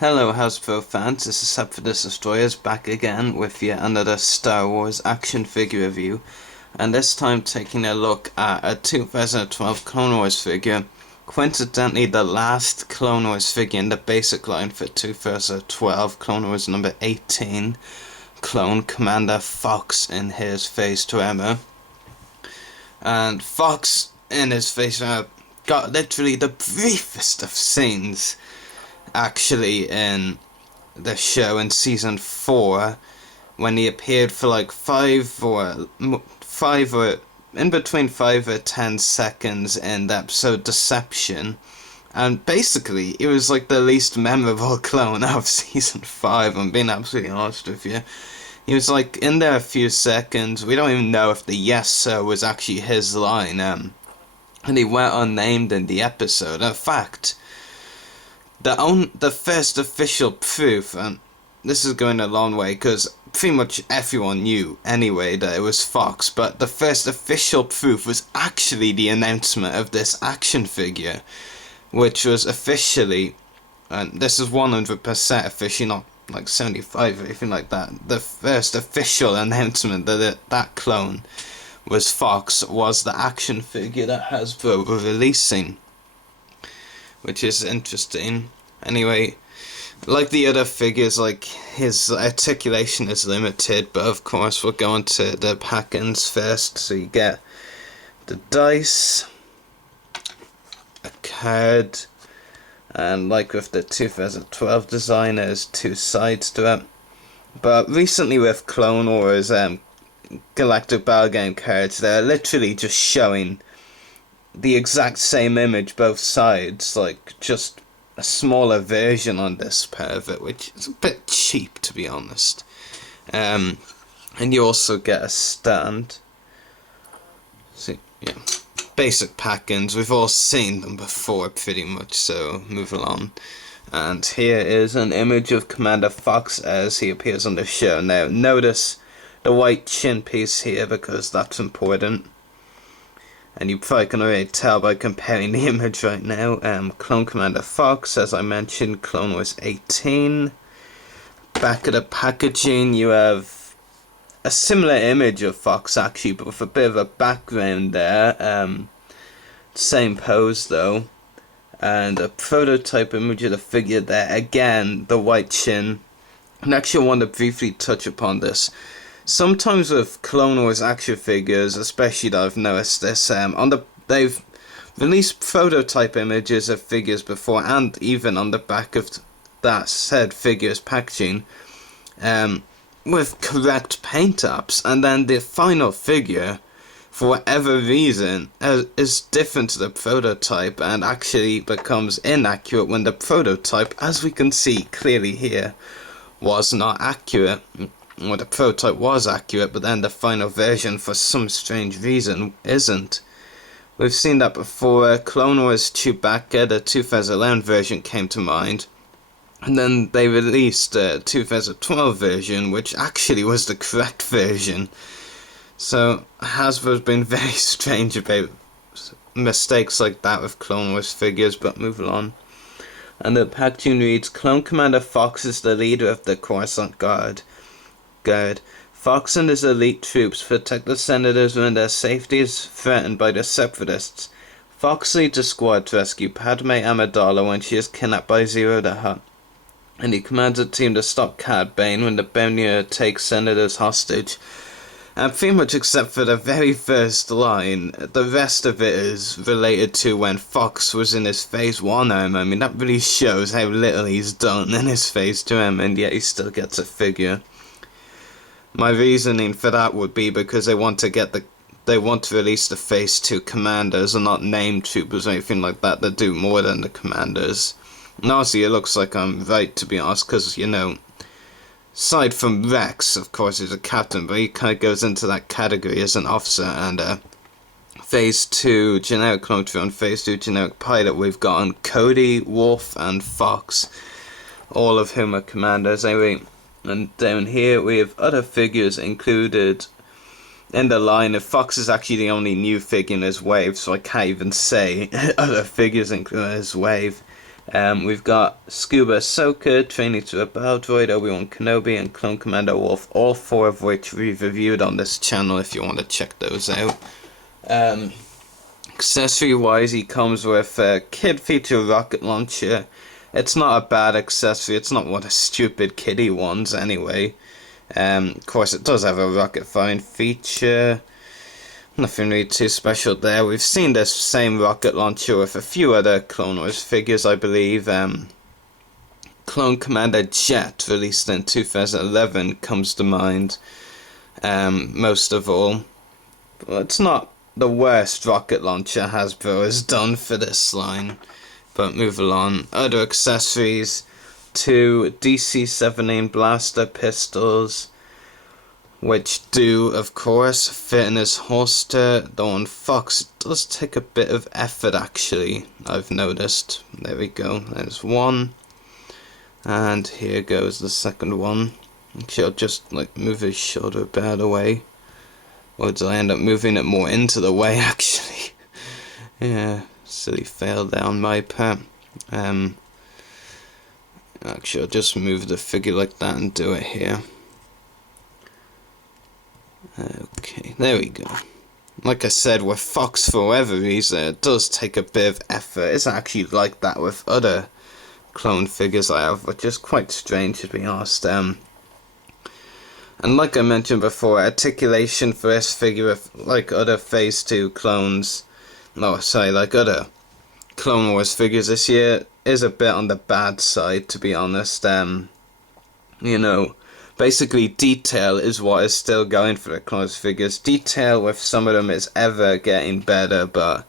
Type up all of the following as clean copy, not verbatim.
Hello Hasbro fans, this is Sub for the Destroyers back again with yet another Star Wars action figure review, and this time taking a look at a 2012 Clone Wars figure, coincidentally the last Clone Wars figure in the basic line for 2012, Clone Wars number 18, Clone Commander Fox in his Phase 2 armor. And Fox in his Phase 2 armor got literally the briefest of scenes actually in the show in season 4 when he appeared for like 5 or in between 5 or 10 seconds in the episode Deception, and basically he was like the least memorable clone of season 5. I'm being absolutely honest with you. He was like in there a few seconds. We don't even know if the yes sir was actually his line, and he went unnamed in the episode. In fact, the first official proof, and this is going a long way because pretty much everyone knew anyway that it was Fox, but the first official proof was actually the announcement of this action figure, which was officially, and this is 100% official, not like 75 or anything like that, the first official announcement that that clone was Fox was the action figure that Hasbro were releasing, which is interesting. Anyway, like the other figures, like his articulation is limited, but of course we'll go into the pack-ins first. So you get the dice, a card, and like with the 2012 design, there's 2 sides to it. But recently with Clone Wars Galactic Battle Game cards, they're literally just showing the exact same image both sides, like just a smaller version on this part of it, which is a bit cheap to be honest. And you also get a stand. So yeah, basic pack-ins, we've all seen them before pretty much, so move along. And here is an image of Commander Fox as he appears on the show. Now notice the white chin piece here because that's important. And you probably can already tell by comparing the image right now. Clone Commander Fox, as I mentioned, Clone Wars 18. Back of the packaging, you have a similar image of Fox actually, but with a bit of a background there. Same pose though. And a prototype image of the figure there. Again, the white chin. And actually I want to briefly touch upon this. Sometimes with Clone Wars action figures, especially that I've noticed this, they've released prototype images of figures before, and even on the back of that said figure's packaging, with correct paint apps, and then the final figure, for whatever reason, is different to the prototype and actually becomes inaccurate when the prototype, as we can see clearly here, was not accurate. Well, the prototype was accurate, but then the final version, for some strange reason, isn't. We've seen that before. Clone Wars Chewbacca, the 2011 version, came to mind. And then they released the 2012 version, which actually was the correct version. So Hasbro's been very strange about mistakes like that with Clone Wars figures, but move on. And the packaging reads, Clone Commander Fox is the leader of the Coruscant Guard. Fox and his elite troops protect the senators when their safety is threatened by the Separatists. Fox leads a squad to rescue Padme Amidala when she is kidnapped by Zero the Hutt, and he commands a team to stop Cad Bane when the Bounty takes senators hostage. And pretty much except for the very first line, the rest of it is related to when Fox was in his Phase 1 armor. I mean, that really shows how little he's done in his Phase 2 armor, and yet he still gets a figure. My reasoning for that would be because they want to release the Phase 2 commanders and not named troopers or anything like that that do more than the commanders. And honestly, it looks like I'm right, to be honest, because, you know, aside from Rex, of course, he's a captain, but he kind of goes into that category as an officer. And Phase 2 generic clone trooper and Phase 2 generic pilot, we've gotten Cody, Wolf, and Fox, all of whom are commanders. Anyway, and down here we have other figures included in the line. If Fox is actually the only new figure in his wave, so I can't even say other figures included in his wave. We've got Scuba Ahsoka, Training to Rebel Droid, Obi-Wan Kenobi, and Clone Commander Wolf, all 4 of which we've reviewed on this channel if you want to check those out. Accessory-wise, he comes with a kid feature rocket launcher. It's not a bad accessory, it's not one of stupid kiddie ones anyway. Of course, it does have a rocket firing feature. Nothing really too special there. We've seen this same rocket launcher with a few other Clone Wars figures, I believe. Clone Commander Jet, released in 2011, comes to mind most of all. But it's not the worst rocket launcher Hasbro has done for this line. But move along. Other accessories: 2 DC-17 blaster pistols, which do, of course, fit in his holster, though on Fox it does take a bit of effort actually, I've noticed. There we go, there's one. And here goes the second one. Actually, I'll just move his shoulder pad away. Or did I end up moving it more into the way actually? Yeah, silly fail there on my part. Actually, I'll just move the figure like that and do it here. Okay, there we go. Like I said, with Fox, for whatever reason, it does take a bit of effort. It's actually like that with other clone figures I have, which is quite strange to be honest. And like I mentioned before, articulation for this figure, like other Phase 2 clones, like other Clone Wars figures this year, is a bit on the bad side, to be honest. You know, basically detail is what is still going for the Clone Wars figures. Detail with some of them is ever getting better, but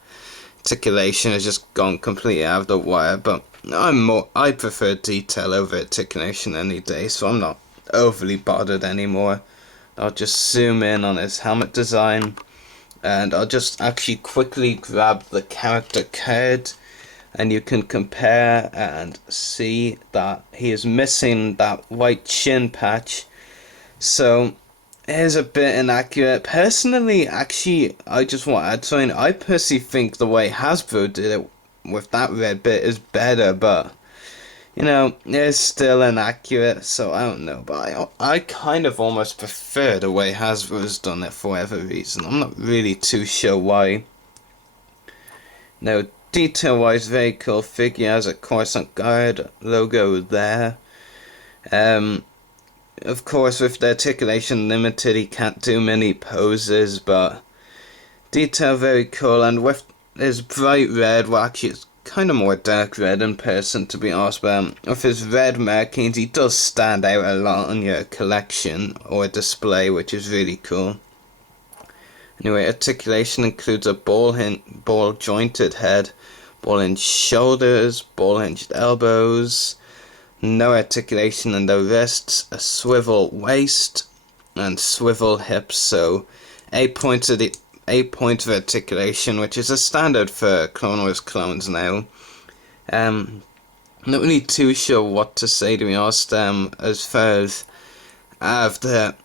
articulation has just gone completely out of the wire. But I prefer detail over articulation any day, so I'm not overly bothered anymore. I'll just zoom in on his helmet design, and I'll just actually quickly grab the character card, and you can compare and see that he is missing that white chin patch. So it is a bit inaccurate. Personally, actually, I just want to add something. I personally think the way Hasbro did it with that red bit is better, but you know, it's still inaccurate, so I don't know. But I kind of almost prefer the way Hasbro's done it for whatever reason. I'm not really too sure why. Now, detail-wise, very cool figure. Has a Coruscant Guard logo there. Of course, with the articulation limited, he can't do many poses, but detail very cool. And with his bright red, well, actually, it's kind of more dark red in person, to be honest. But with his red markings, he does stand out a lot on your collection or display, which is really cool. Anyway, articulation includes a ball jointed head, ball hinged shoulders, ball hinged elbows, no articulation in the wrists, a swivel waist, and swivel hips. So 8 points of 8 points of articulation, which is a standard for Clone Wars clones now. Not really too sure what to say, to be honest. As far as the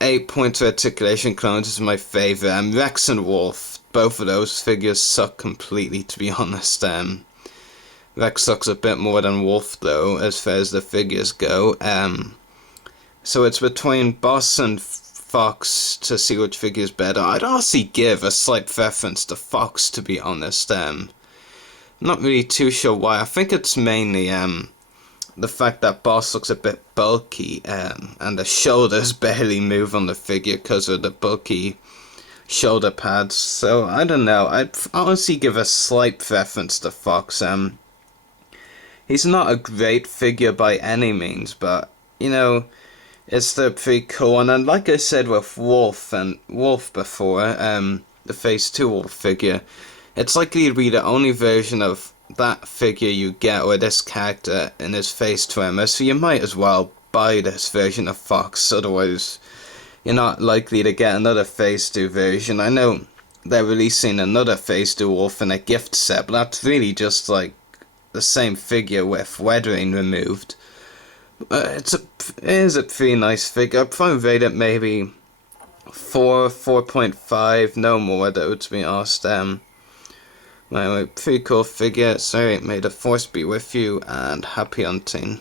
8 points of articulation clones is my favourite. Rex and Wolf, both of those figures suck completely, to be honest. Rex sucks a bit more than Wolf, though, as far as the figures go. So it's between Boss and Fox to see which figure is better. I'd honestly give a slight preference to Fox, to be honest. Not really too sure why. I think it's mainly the fact that Boss looks a bit bulky, and the shoulders barely move on the figure because of the bulky shoulder pads. So I don't know. I'd honestly give a slight preference to Fox. He's not a great figure by any means, but you know, it's still pretty cool. And like I said with Wolf before, the Phase 2 Wolf figure, it's likely to be the only version of that figure you get with this character in his Phase 2 armor, so you might as well buy this version of Fox, otherwise you're not likely to get another Phase 2 version. I know they're releasing another Phase 2 Wolf in a gift set, but that's really just like the same figure with weathering removed. It is a pretty nice figure. I'd probably rate it maybe 4.5, no more though, to be honest. Anyway, pretty cool figure. So may the force be with you and happy hunting.